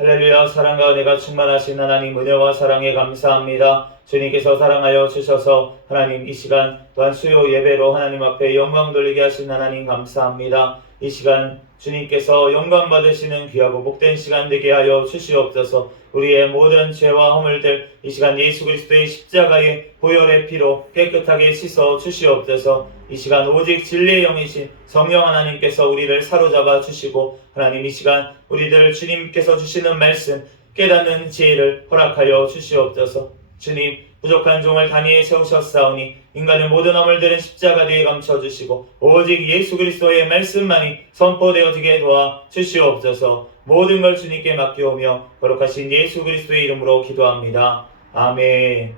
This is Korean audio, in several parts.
할렐루야. 사랑과 은혜가 충만하신 하나님, 은혜와 사랑에 감사합니다. 주님께서 사랑하여 주셔서 하나님 이 시간 또한 수요 예배로 하나님 앞에 영광 돌리게 하신 하나님 감사합니다. 이 시간 주님께서 영광 받으시는 귀하고 복된 시간 되게 하여 주시옵소서. 우리의 모든 죄와 허물들 이 시간 예수 그리스도의 십자가의 보혈의 피로 깨끗하게 씻어 주시옵소서. 이 시간 오직 진리의 영이신 성령 하나님께서 우리를 사로잡아 주시고 하나님 이 시간 우리들 주님께서 주시는 말씀 깨닫는 지혜를 허락하여 주시옵소서. 주님 부족한 종을 단위에 세우셨사오니 인간의 모든 허물들은 십자가 뒤에 감춰주시고 오직 예수 그리스도의 말씀만이 선포되어지게 도와 주시옵소서. 모든 걸 주님께 맡겨오며 거룩하신 예수 그리스도의 이름으로 기도합니다. 아멘.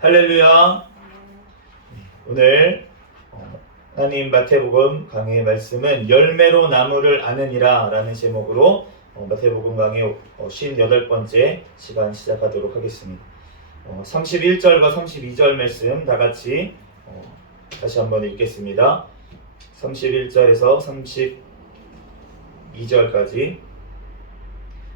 할렐루야. 오늘 하나님 마태복음 강해의 말씀은 열매로 나무를 아느니라 라는 제목으로 마태복음 강해 58번째 시간 시작하도록 하겠습니다. 31절과 32절 말씀 다같이 다시 한번 읽겠습니다. 31절에서 32절까지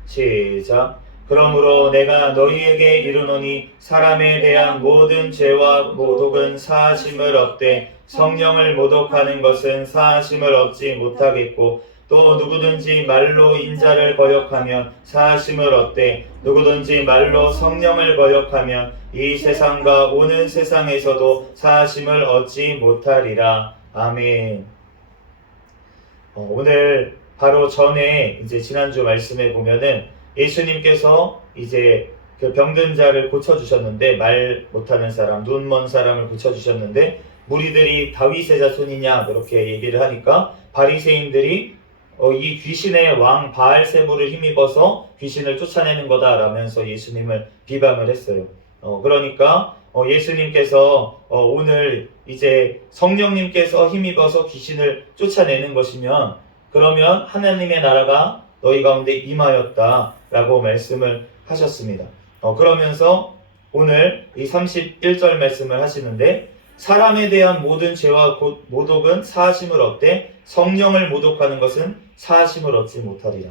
시작. 그러므로 내가 너희에게 이르노니 사람에 대한 모든 죄와 모독은 사하심을 얻되 성령을 모독하는 것은 사하심을 얻지 못하겠고 또 누구든지 말로 인자를 거역하면 사하심을 얻되 누구든지 말로 성령을 거역하면 이 세상과 오는 세상에서도 사하심을 얻지 못하리라. 아멘. 오늘 바로 전에 이제 지난주 말씀에 보면은 예수님께서 이제 그 병든 자를 고쳐주셨는데 말 못하는 사람, 눈 먼 사람을 고쳐주셨는데 무리들이 다윗의 자손이냐 그렇게 얘기를 하니까 바리새인들이 이 귀신의 왕 바알세부를 힘입어서 귀신을 쫓아내는 거다라면서 예수님을 비방을 했어요. 그러니까 예수님께서 오늘 이제 성령님께서 힘입어서 귀신을 쫓아내는 것이면 그러면 하나님의 나라가 너희 가운데 임하였다라고 말씀을 하셨습니다. 그러면서 오늘 이 31절 말씀을 하시는데 사람에 대한 모든 죄와 모독은 사하심을 얻되 성령을 모독하는 것은 사하심을 얻지 못하리라.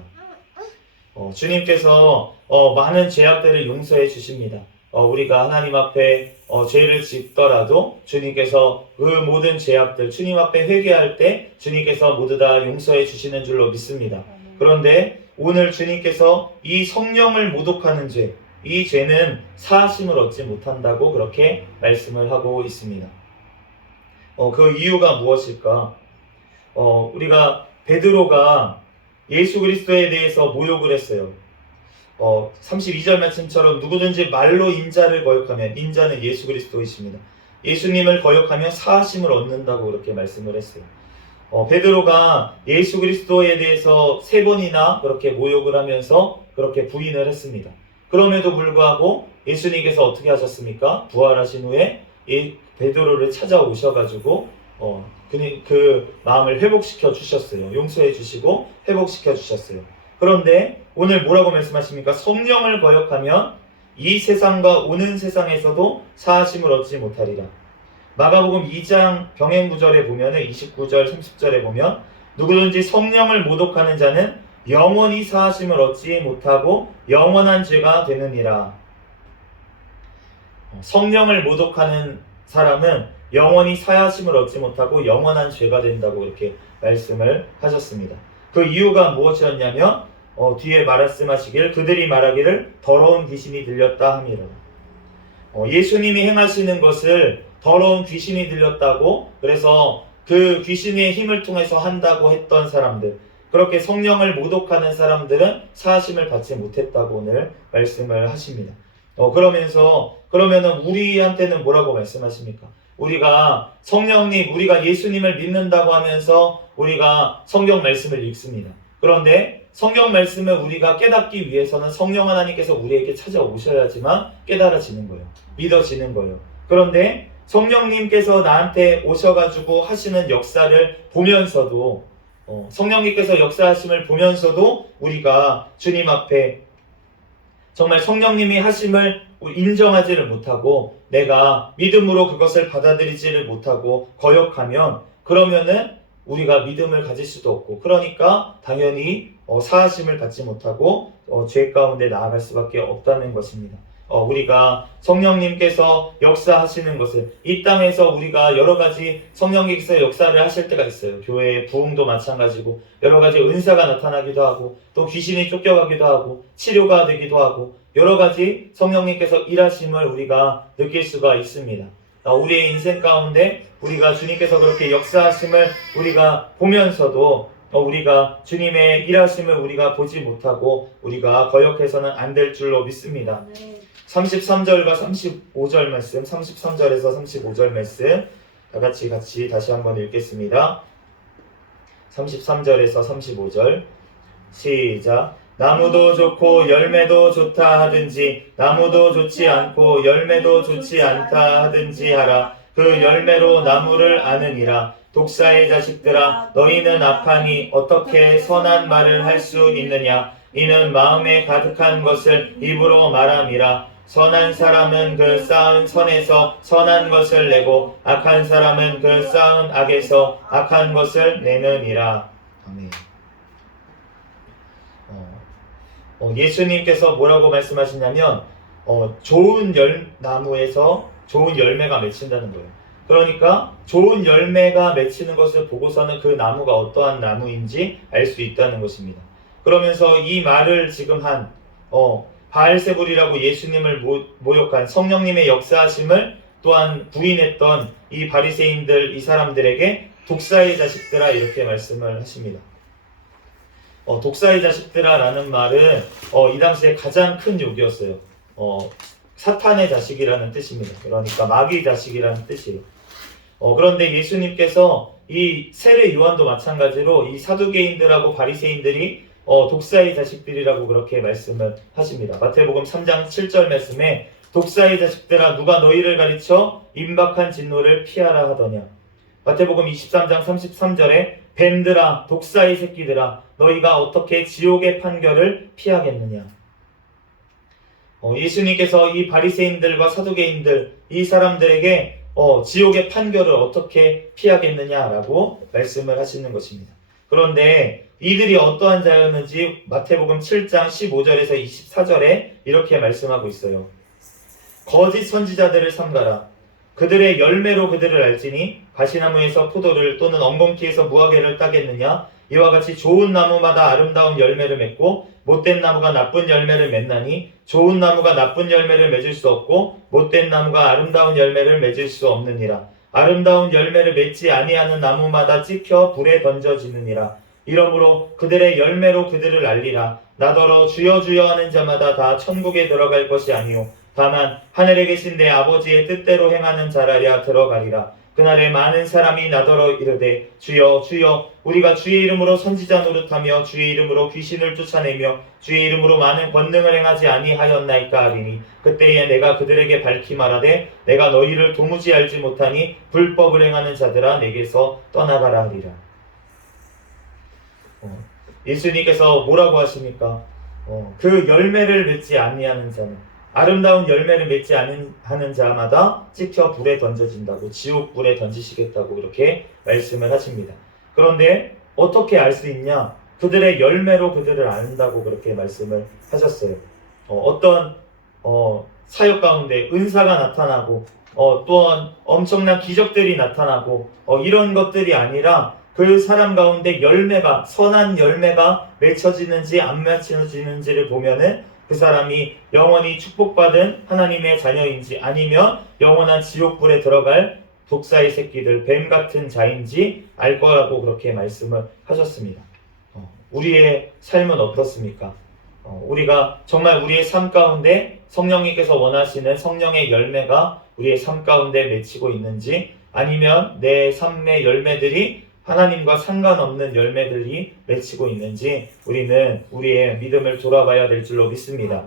주님께서 많은 죄악들을 용서해 주십니다. 우리가 하나님 앞에 죄를 짓더라도 주님께서 그 모든 죄악들 주님 앞에 회개할 때 주님께서 모두 다 용서해 주시는 줄로 믿습니다. 그런데 오늘 주님께서 이 성령을 모독하는 죄, 이 죄는 사하심을 얻지 못한다고 그렇게 말씀을 하고 있습니다. 그 이유가 무엇일까? 우리가 베드로가 예수 그리스도에 대해서 모욕을 했어요. 32절 말씀처럼 누구든지 말로 인자를 거역하면 인자는 예수 그리스도이십니다. 예수님을 거역하면 사하심을 얻는다고 그렇게 말씀을 했어요. 베드로가 예수 그리스도에 대해서 3번이나 그렇게 모욕을 하면서 그렇게 부인을 했습니다. 그럼에도 불구하고 예수님께서 어떻게 하셨습니까? 부활하신 후에 베드로를 찾아오셔가지고 그 마음을 회복시켜 주셨어요. 용서해 주시고 회복시켜 주셨어요. 그런데 오늘 뭐라고 말씀하십니까? 성령을 거역하면 이 세상과 오는 세상에서도 사하심을 얻지 못하리라. 마가복음 2장 병행구절에 보면 29절 30절에 보면 누구든지 성령을 모독하는 자는 영원히 사하심을 얻지 못하고 영원한 죄가 되느니라. 성령을 모독하는 사람은 영원히 사하심을 얻지 못하고 영원한 죄가 된다고 이렇게 말씀을 하셨습니다. 그 이유가 무엇이었냐면 뒤에 말씀하시길 그들이 말하기를 더러운 귀신이 들렸다 함이라. 예수님이 행하시는 것을 더러운 귀신이 들렸다고 그래서 그 귀신의 힘을 통해서 한다고 했던 사람들, 그렇게 성령을 모독하는 사람들은 사하심을 받지 못했다고 오늘 말씀을 하십니다. 그러면은 우리한테는 뭐라고 말씀하십니까? 우리가 성령님, 우리가 예수님을 믿는다고 하면서 우리가 성경 말씀을 읽습니다. 그런데 성경 말씀을 우리가 깨닫기 위해서는 성령 하나님께서 우리에게 찾아오셔야지만 깨달아지는 거예요. 믿어지는 거예요. 그런데 성령님께서 나한테 오셔가지고 하시는 역사를 보면서도 성령님께서 역사하심을 보면서도 우리가 주님 앞에 정말 성령님이 하심을 인정하지를 못하고 내가 믿음으로 그것을 받아들이지를 못하고 거역하면 그러면은 우리가 믿음을 가질 수도 없고, 그러니까 당연히 사하심을 받지 못하고 죄 가운데 나아갈 수밖에 없다는 것입니다. 우리가 성령님께서 역사하시는 것을, 이 땅에서 우리가 여러 가지 성령님께서 역사를 하실 때가 있어요. 교회의 부흥도 마찬가지고 여러 가지 은사가 나타나기도 하고 또 귀신이 쫓겨가기도 하고 치료가 되기도 하고 여러 가지 성령님께서 일하심을 우리가 느낄 수가 있습니다. 우리의 인생 가운데 우리가 주님께서 그렇게 역사하심을 우리가 보면서도 우리가 주님의 일하심을 우리가 보지 못하고 우리가 거역해서는 안 될 줄로 믿습니다. 33절과 35절 말씀, 33절에서 35절 말씀 같이 다시 한번 읽겠습니다. 33절에서 35절 시작. 나무도 좋고 열매도 좋다 하든지 나무도 좋지 않고 열매도 좋지 않다 하든지 하라. 그 열매로 나무를 아느니라. 독사의 자식들아, 너희는 악하니 어떻게 선한 말을 할 수 있느냐? 이는 마음에 가득한 것을 입으로 말함이라. 선한 사람은 그 쌓은 선에서 선한 것을 내고 악한 사람은 그 쌓은 악에서 악한 것을 내느니라. 아멘. 예수님께서 뭐라고 말씀하시냐면 좋은 나무에서 좋은 열매가 맺힌다는 거예요. 그러니까 좋은 열매가 맺히는 것을 보고서는 그 나무가 어떠한 나무인지 알 수 있다는 것입니다. 그러면서 이 말을 지금 한 바알세불이라고 예수님을 모욕한 성령님의 역사하심을 또한 부인했던 이 바리새인들, 이 사람들에게 독사의 자식들아 이렇게 말씀을 하십니다. 독사의 자식들아 라는 말은 이 당시에 가장 큰 욕이었어요. 사탄의 자식이라는 뜻입니다. 그러니까 마귀의 자식이라는 뜻이에요. 그런데 예수님께서 이 세례 요한도 마찬가지로 이 사두개인들하고 바리새인들이 독사의 자식들이라고 그렇게 말씀을 하십니다. 마태복음 3장 7절 말씀에 독사의 자식들아 누가 너희를 가르쳐 임박한 진노를 피하라 하더냐. 마태복음 23장 33절에 뱀들아 독사의 새끼들아 너희가 어떻게 지옥의 판결을 피하겠느냐. 예수님께서 이 바리새인들과 사두개인들 이 사람들에게 지옥의 판결을 어떻게 피하겠느냐라고 말씀을 하시는 것입니다. 그런데 이들이 어떠한 자였는지 마태복음 7장 15절에서 24절에 이렇게 말씀하고 있어요. 거짓 선지자들을 삼가라. 그들의 열매로 그들을 알지니 가시나무에서 포도를 또는 엉겅퀴에서 무화과를 따겠느냐. 이와 같이 좋은 나무마다 아름다운 열매를 맺고 못된 나무가 나쁜 열매를 맺나니 좋은 나무가 나쁜 열매를 맺을 수 없고 못된 나무가 아름다운 열매를 맺을 수 없느니라. 아름다운 열매를 맺지 아니하는 나무마다 찝혀 불에 던져지느니라. 이러므로 그들의 열매로 그들을 알리라. 나더러 주여 주여 하는 자마다 다 천국에 들어갈 것이 아니요 다만 하늘에 계신 내 아버지의 뜻대로 행하는 자라야 들어가리라. 그날에 많은 사람이 나더러 이르되 주여 주여 우리가 주의 이름으로 선지자 노릇하며 주의 이름으로 귀신을 쫓아내며 주의 이름으로 많은 권능을 행하지 아니하였나이까 하리니 그때에 내가 그들에게 밝히 말하되 내가 너희를 도무지 알지 못하니 불법을 행하는 자들아 내게서 떠나가라 하리라. 예수님께서 뭐라고 하십니까? 그 열매를 맺지 아니하는 자는 아름다운 열매를 맺지 않는 자마다 찍혀 불에 던져진다고 지옥 불에 던지시겠다고 이렇게 말씀을 하십니다. 그런데 어떻게 알 수 있냐? 그들의 열매로 그들을 안다고 그렇게 말씀을 하셨어요. 어떤 사역 가운데 은사가 나타나고 또한 엄청난 기적들이 나타나고 이런 것들이 아니라 그 사람 가운데 열매가 선한 열매가 맺혀지는지 안 맺혀지는지를 보면은 그 사람이 영원히 축복받은 하나님의 자녀인지 아니면 영원한 지옥불에 들어갈 독사의 새끼들 뱀 같은 자인지 알 거라고 그렇게 말씀을 하셨습니다. 우리의 삶은 어떻습니까? 우리가 정말 우리의 삶 가운데 성령님께서 원하시는 성령의 열매가 우리의 삶 가운데 맺히고 있는지 아니면 내 삶의 열매들이 하나님과 상관없는 열매들이 맺히고 있는지 우리는 우리의 믿음을 돌아봐야 될 줄로 믿습니다.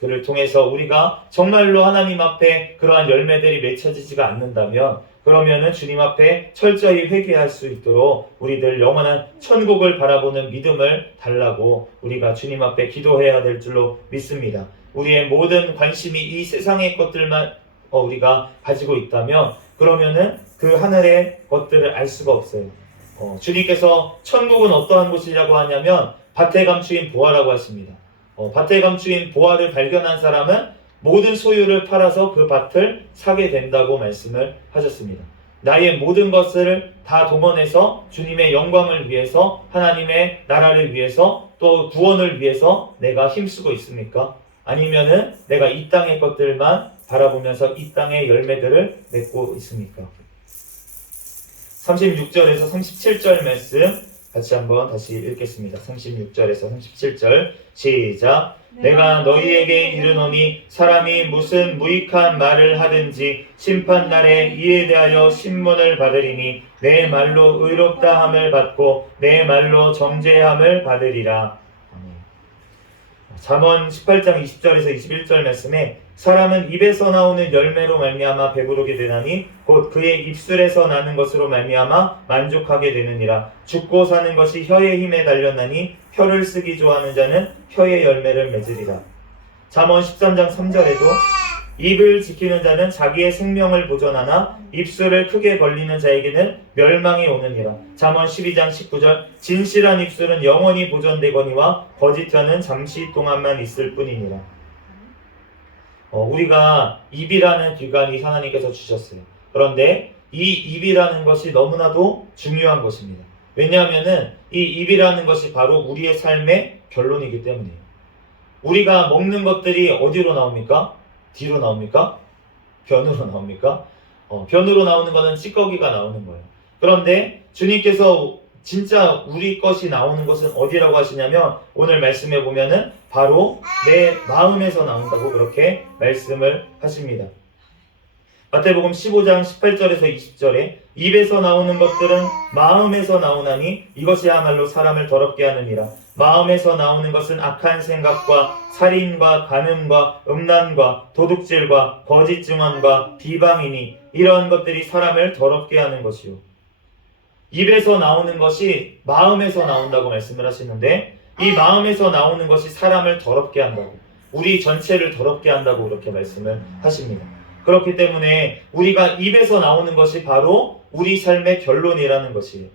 그를 통해서 우리가 정말로 하나님 앞에 그러한 열매들이 맺혀지지가 않는다면 그러면은 주님 앞에 철저히 회개할 수 있도록 우리들 영원한 천국을 바라보는 믿음을 달라고 우리가 주님 앞에 기도해야 될 줄로 믿습니다. 우리의 모든 관심이 이 세상의 것들만 우리가 가지고 있다면 그러면은 그 하늘의 것들을 알 수가 없어요. 주님께서 천국은 어떠한 곳이라고 하냐면 밭에 감추인 보화라고 하십니다. 밭에 감추인 보화를 발견한 사람은 모든 소유를 팔아서 그 밭을 사게 된다고 말씀을 하셨습니다. 나의 모든 것을 다 동원해서 주님의 영광을 위해서, 하나님의 나라를 위해서, 또 구원을 위해서 내가 힘쓰고 있습니까? 아니면은 내가 이 땅의 것들만 바라보면서 이 땅의 열매들을 맺고 있습니까? 36절에서 37절 말씀 같이 한번 다시 읽겠습니다. 36절에서 37절 시작. 내가 너희에게 이르노니 사람이 무슨 무익한 말을 하든지 심판날에 이에 대하여 신문을 받으리니 내 말로 의롭다함을 받고 내 말로 정죄함을 받으리라. 잠언 18장 20절에서 21절 말씀에 사람은 입에서 나오는 열매로 말미암아 배부르게 되나니 곧 그의 입술에서 나는 것으로 말미암아 만족하게 되느니라. 죽고 사는 것이 혀의 힘에 달렸나니 혀를 쓰기 좋아하는 자는 혀의 열매를 맺으리라. 잠언 13장 3절에도 입을 지키는 자는 자기의 생명을 보존하나 입술을 크게 벌리는 자에게는 멸망이 오느니라. 잠언 12장 19절 진실한 입술은 영원히 보존되거니와 거짓 혀는 잠시 동안만 있을 뿐이니라. 우리가 입이라는 기관이 하나님께서 주셨어요. 그런데 이 입이라는 것이 너무나도 중요한 것입니다. 왜냐하면은 이 입이라는 것이 바로 우리의 삶의 결론이기 때문이에요. 우리가 먹는 것들이 어디로 나옵니까? 뒤로 나옵니까? 변으로 나옵니까? 변으로 나오는 것은 찌꺼기가 나오는 거예요. 그런데 주님께서 진짜 우리 것이 나오는 것은 어디라고 하시냐면 오늘 말씀해 보면은 바로 내 마음에서 나온다고 그렇게 말씀을 하십니다. 마태복음 15장 18절에서 20절에 입에서 나오는 것들은 마음에서 나오나니 이것이야말로 사람을 더럽게 하느니라. 마음에서 나오는 것은 악한 생각과 살인과 간음과 음란과 도둑질과 거짓 증언과 비방이니 이러한 것들이 사람을 더럽게 하는 것이요. 입에서 나오는 것이 마음에서 나온다고 말씀을 하시는데 이 마음에서 나오는 것이 사람을 더럽게 한다고, 우리 전체를 더럽게 한다고 그렇게 말씀을 하십니다. 그렇기 때문에 우리가 입에서 나오는 것이 바로 우리 삶의 결론이라는 것이에요.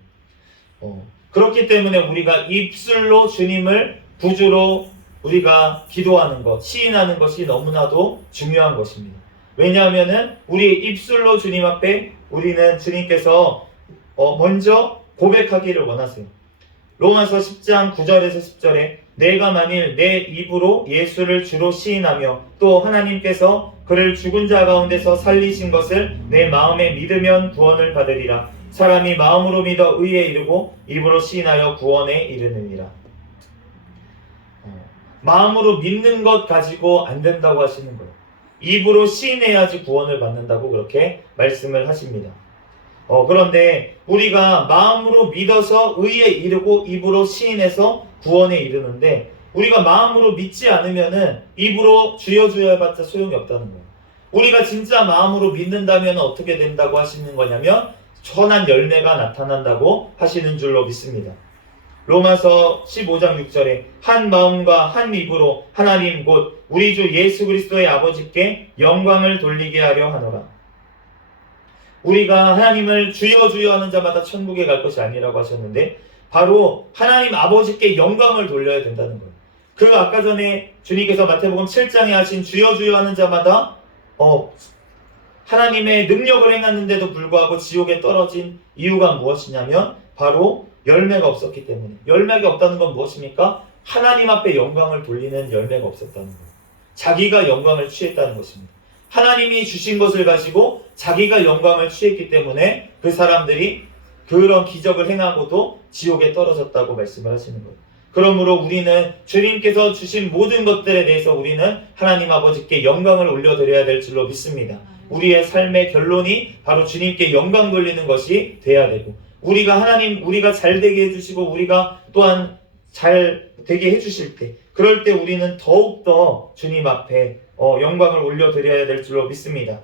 그렇기 때문에 우리가 입술로 주님을 구주로 우리가 기도하는 것, 시인하는 것이 너무나도 중요한 것입니다. 왜냐하면은 우리 입술로 주님 앞에 우리는 주님께서 먼저 고백하기를 원하세요. 로마서 10장 9절에서 10절에 내가 만일 내 입으로 예수를 주로 시인하며 또 하나님께서 그를 죽은 자 가운데서 살리신 것을 내 마음에 믿으면 구원을 받으리라. 사람이 마음으로 믿어 의에 이르고 입으로 시인하여 구원에 이르느니라. 마음으로 믿는 것 가지고 안 된다고 하시는 거예요. 입으로 시인해야지 구원을 받는다고 그렇게 말씀을 하십니다. 그런데 우리가 마음으로 믿어서 의에 이르고 입으로 시인해서 구원에 이르는데 우리가 마음으로 믿지 않으면은 입으로 주여 주여 해봤자 소용이 없다는 거예요. 우리가 진짜 마음으로 믿는다면 어떻게 된다고 하시는 거냐면 선한 열매가 나타난다고 하시는 줄로 믿습니다. 로마서 15장 6절에 한 마음과 한 입으로 하나님 곧 우리 주 예수 그리스도의 아버지께 영광을 돌리게 하려 하노라. 우리가 하나님을 주여 주여 하는 자마다 천국에 갈 것이 아니라고 하셨는데 바로 하나님 아버지께 영광을 돌려야 된다는 거예요. 그 아까 전에 주님께서 마태복음 7장에 하신 주여 주여 하는 자마다 하나님의 능력을 행하는데도 불구하고 지옥에 떨어진 이유가 무엇이냐면 바로 열매가 없었기 때문에. 열매가 없다는 건 무엇입니까? 하나님 앞에 영광을 돌리는 열매가 없었다는 거예요. 자기가 영광을 취했다는 것입니다. 하나님이 주신 것을 가지고 자기가 영광을 취했기 때문에 그 사람들이 그런 기적을 행하고도 지옥에 떨어졌다고 말씀을 하시는 거예요. 그러므로 우리는 주님께서 주신 모든 것들에 대해서 우리는 하나님 아버지께 영광을 올려드려야 될 줄로 믿습니다. 우리의 삶의 결론이 바로 주님께 영광 돌리는 것이 돼야 되고 우리가 잘 되게 해주시고 우리가 또한 잘 되게 해주실 때 그럴 때 우리는 더욱더 주님 앞에 영광을 올려드려야 될 줄로 믿습니다.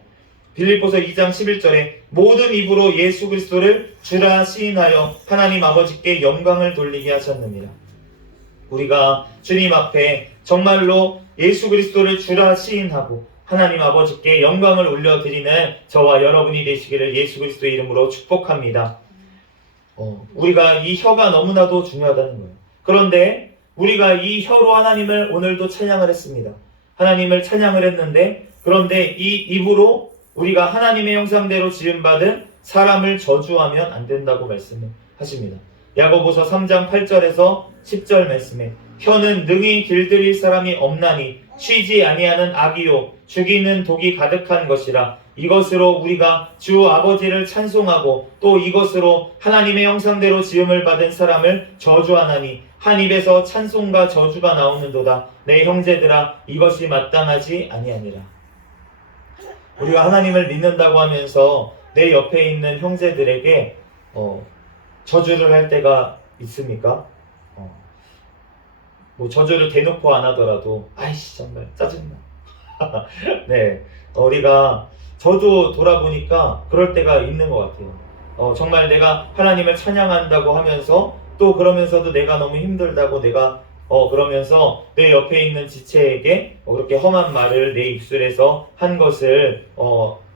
빌립보서 2장 11절에 모든 입으로 예수 그리스도를 주라 시인하여 하나님 아버지께 영광을 돌리게 하셨느니라. 우리가 주님 앞에 정말로 예수 그리스도를 주라 시인하고 하나님 아버지께 영광을 올려드리는 저와 여러분이 되시기를 예수 그리스도의 이름으로 축복합니다. 우리가 이 혀가 너무나도 중요하다는 거예요. 그런데 우리가 이 혀로 하나님을 오늘도 찬양을 했습니다. 하나님을 찬양을 했는데, 그런데 이 입으로 우리가 하나님의 형상대로 지음받은 사람을 저주하면 안 된다고 말씀을 하십니다. 야고보서 3장 8절에서 10절 말씀에 혀는 능히 길들일 사람이 없나니 쉬지 아니하는 악이요 죽이는 독이 가득한 것이라. 이것으로 우리가 주 아버지를 찬송하고 또 이것으로 하나님의 형상대로 지음을 받은 사람을 저주하나니 한 입에서 찬송과 저주가 나오는도다. 내 형제들아, 이것이 마땅하지 아니하니라. 우리가 하나님을 믿는다고 하면서 내 옆에 있는 형제들에게 저주를 할 때가 있습니까? 뭐 저주를 대놓고 안 하더라도 아이씨 정말 짜증나. 네, 우리가 저도 돌아보니까 그럴 때가 있는 것 같아요. 정말 내가 하나님을 찬양한다고 하면서 또 그러면서도 내가 너무 힘들다고 내가 그러면서 내 옆에 있는 지체에게 그렇게 험한 말을 내 입술에서 한 것을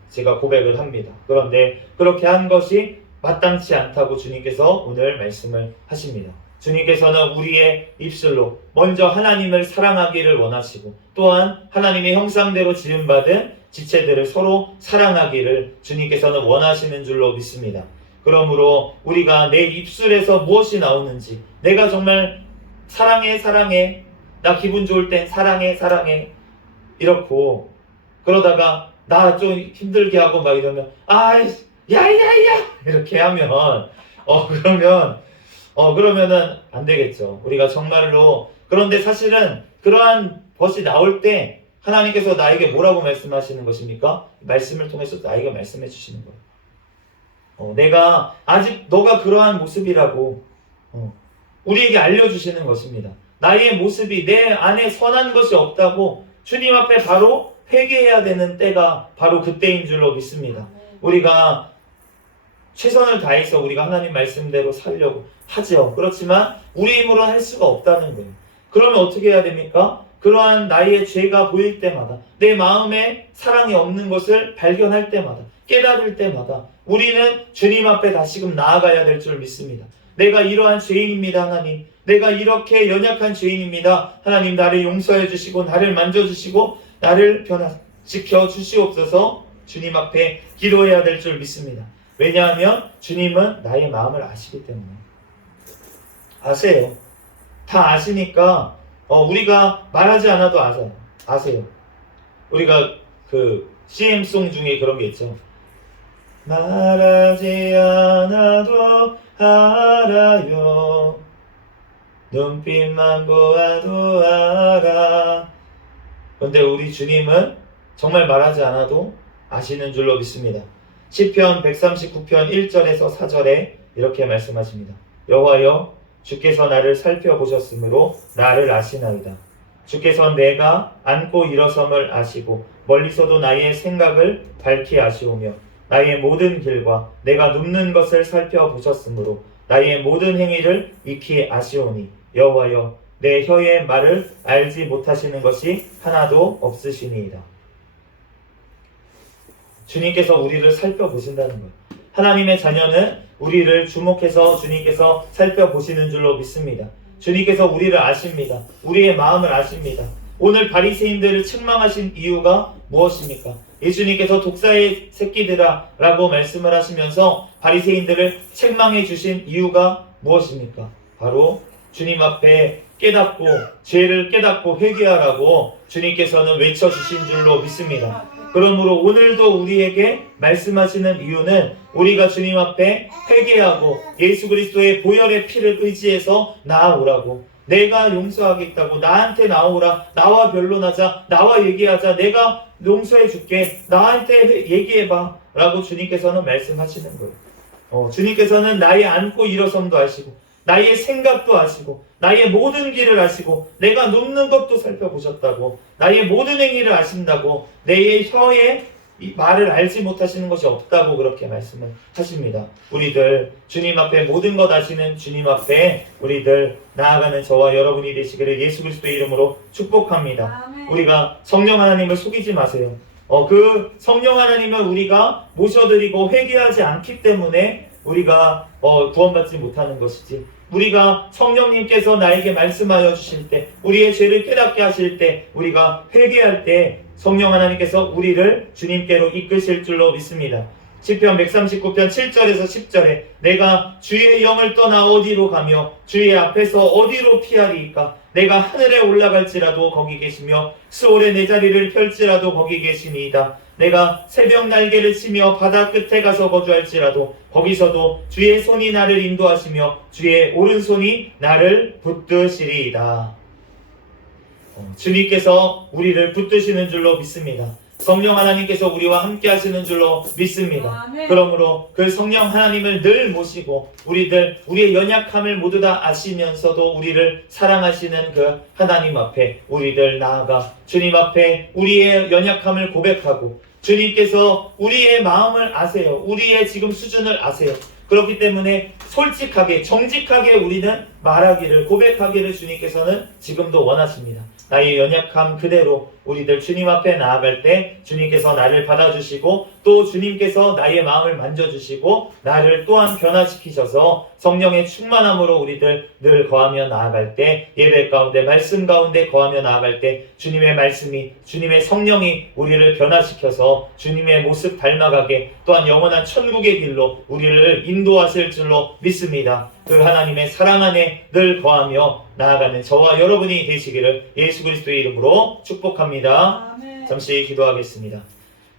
제가 고백을 합니다. 그런데 그렇게 한 것이 마땅치 않다고 주님께서 오늘 말씀을 하십니다. 주님께서는 우리의 입술로 먼저 하나님을 사랑하기를 원하시고 또한 하나님의 형상대로 지음받은 지체들을 서로 사랑하기를 주님께서는 원하시는 줄로 믿습니다. 그러므로 우리가 내 입술에서 무엇이 나오는지, 내가 정말 사랑해 사랑해, 나 기분 좋을 땐 사랑해 사랑해 이렇고, 그러다가 나 좀 힘들게 하고 막 이러면 아이씨 야야야 이렇게 하면 그러면은 안 되겠죠. 우리가 정말로. 그런데 사실은 그러한 것이 나올 때 하나님께서 나에게 뭐라고 말씀하시는 것입니까? 말씀을 통해서 나에게 말씀해 주시는 거예요. 내가 아직 너가 그러한 모습이라고 우리에게 알려주시는 것입니다. 나의 모습이 내 안에 선한 것이 없다고 주님 앞에 바로 회개해야 되는 때가 바로 그때인 줄로 믿습니다. 우리가 최선을 다해서 우리가 하나님 말씀대로 살려고 하죠. 그렇지만 우리 힘으로 할 수가 없다는 거예요. 그러면 어떻게 해야 됩니까? 그러한 나의 죄가 보일 때마다, 내 마음에 사랑이 없는 것을 발견할 때마다, 깨달을 때마다 우리는 주님 앞에 다시금 나아가야 될 줄 믿습니다. 내가 이러한 죄인입니다, 하나님. 내가 이렇게 연약한 죄인입니다. 하나님, 나를 용서해 주시고 나를 만져주시고 나를 변화시켜 주시옵소서. 주님 앞에 기도해야 될 줄 믿습니다. 왜냐하면 주님은 나의 마음을 아시기 때문에. 아세요. 다 아시니까 우리가 말하지 않아도 아세요. 우리가 그 CM송 중에 그런 게 있죠. 말하지 않아도 알아요. 눈빛만 보아도 알아. 그런데 우리 주님은 정말 말하지 않아도 아시는 줄로 믿습니다. 시편 139편 1절에서 4절에 이렇게 말씀하십니다. 여호와여, 주께서 나를 살펴보셨으므로 나를 아시나이다. 주께서 내가 앉고 일어섬을 아시고 멀리서도 나의 생각을 밝히 아시오며 나의 모든 길과 내가 눕는 것을 살펴보셨으므로 나의 모든 행위를 익히 아시오니 여호와여, 내 혀의 말을 알지 못하시는 것이 하나도 없으시니이다. 주님께서 우리를 살펴보신다는 거예요. 하나님의 자녀는 우리를 주목해서 주님께서 살펴보시는 줄로 믿습니다. 주님께서 우리를 아십니다. 우리의 마음을 아십니다. 오늘 바리새인들을 책망하신 이유가 무엇입니까? 예수님께서 독사의 새끼들아 라고 말씀을 하시면서 바리새인들을 책망해 주신 이유가 무엇입니까? 바로 주님 앞에 깨닫고 죄를 깨닫고 회개하라고 주님께서는 외쳐주신 줄로 믿습니다. 그러므로 오늘도 우리에게 말씀하시는 이유는 우리가 주님 앞에 회개하고 예수 그리스도의 보혈의 피를 의지해서 나아오라고, 내가 용서하겠다고, 나한테 나오라, 나와 변론하자, 나와 얘기하자, 내가 용서해 줄게, 나한테 얘기해봐 라고 주님께서는 말씀하시는 거예요. 주님께서는 나의 앉고 일어섬도 아시고 나의 생각도 아시고 나의 모든 길을 아시고 내가 눕는 것도 살펴보셨다고, 나의 모든 행위를 아신다고, 내 혀의 말을 알지 못하시는 것이 없다고 그렇게 말씀을 하십니다. 우리들 주님 앞에 모든 것 아시는 주님 앞에 우리들 나아가는 저와 여러분이 되시기를 예수 그리스도의 이름으로 축복합니다. 아멘. 우리가 성령 하나님을 속이지 마세요. 그 성령 하나님을 우리가 모셔드리고 회개하지 않기 때문에 우리가 구원받지 못하는 것이지, 우리가 성령님께서 나에게 말씀하여 주실 때, 우리의 죄를 깨닫게 하실 때, 우리가 회개할 때 성령 하나님께서 우리를 주님께로 이끄실 줄로 믿습니다. 시편 139편 7절에서 10절에 내가 주의 영을 떠나 어디로 가며 주의 앞에서 어디로 피하리이까? 내가 하늘에 올라갈지라도 거기 계시며 수월에 내 자리를 펼지라도 거기 계시니이다. 내가 새벽 날개를 치며 바다 끝에 가서 거주할지라도 거기서도 주의 손이 나를 인도하시며 주의 오른손이 나를 붙드시리이다. 주님께서 우리를 붙드시는 줄로 믿습니다. 성령 하나님께서 우리와 함께 하시는 줄로 믿습니다. 그러므로 그 성령 하나님을 늘 모시고 우리의 연약함을 모두 다 아시면서도 우리를 사랑하시는 그 하나님 앞에 우리들 나아가 주님 앞에 우리의 연약함을 고백하고, 주님께서 우리의 마음을 아세요. 우리의 지금 수준을 아세요. 그렇기 때문에 솔직하게 정직하게 우리는 말하기를, 고백하기를 주님께서는 지금도 원하십니다. 나의 연약함 그대로 우리들 주님 앞에 나아갈 때 주님께서 나를 받아주시고, 또 주님께서 나의 마음을 만져주시고 나를 또한 변화시키셔서 성령의 충만함으로 우리들 늘 거하며 나아갈 때, 예배 가운데 말씀 가운데 거하며 나아갈 때 주님의 말씀이, 주님의 성령이 우리를 변화시켜서 주님의 모습 닮아가게, 또한 영원한 천국의 길로 우리를 인도하실 줄로 믿습니다. 그 하나님의 사랑 안에 늘 거하며 나아가는 저와 여러분이 되시기를 예수 그리스도의 이름으로 축복합니다. 아멘. 잠시 기도하겠습니다.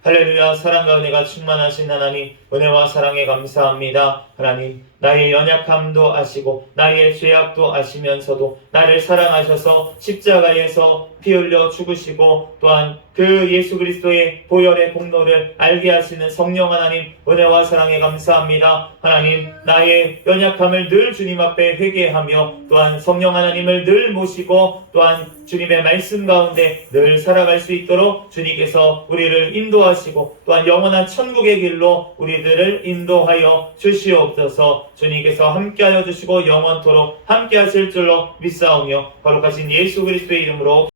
할렐루야. 사랑과 은혜가 충만하신 하나님, 은혜와 사랑에 감사합니다. 하나님, 나의 연약함도 아시고 나의 죄악도 아시면서도 나를 사랑하셔서 십자가에서 피 흘려 죽으시고, 또한 그 예수 그리스도의 보혈의 공로를 알게 하시는 성령 하나님, 은혜와 사랑에 감사합니다. 하나님, 나의 연약함을 늘 주님 앞에 회개하며, 또한 성령 하나님을 늘 모시고, 또한 주님의 말씀 가운데 늘 살아갈 수 있도록 주님께서 우리를 인도하시고, 또한 영원한 천국의 길로 우리들을 인도하여 주시옵소서. 주님께서 함께하여 주시고 영원토록 함께하실 줄로 믿사오며 거룩하신 예수 그리스도의 이름으로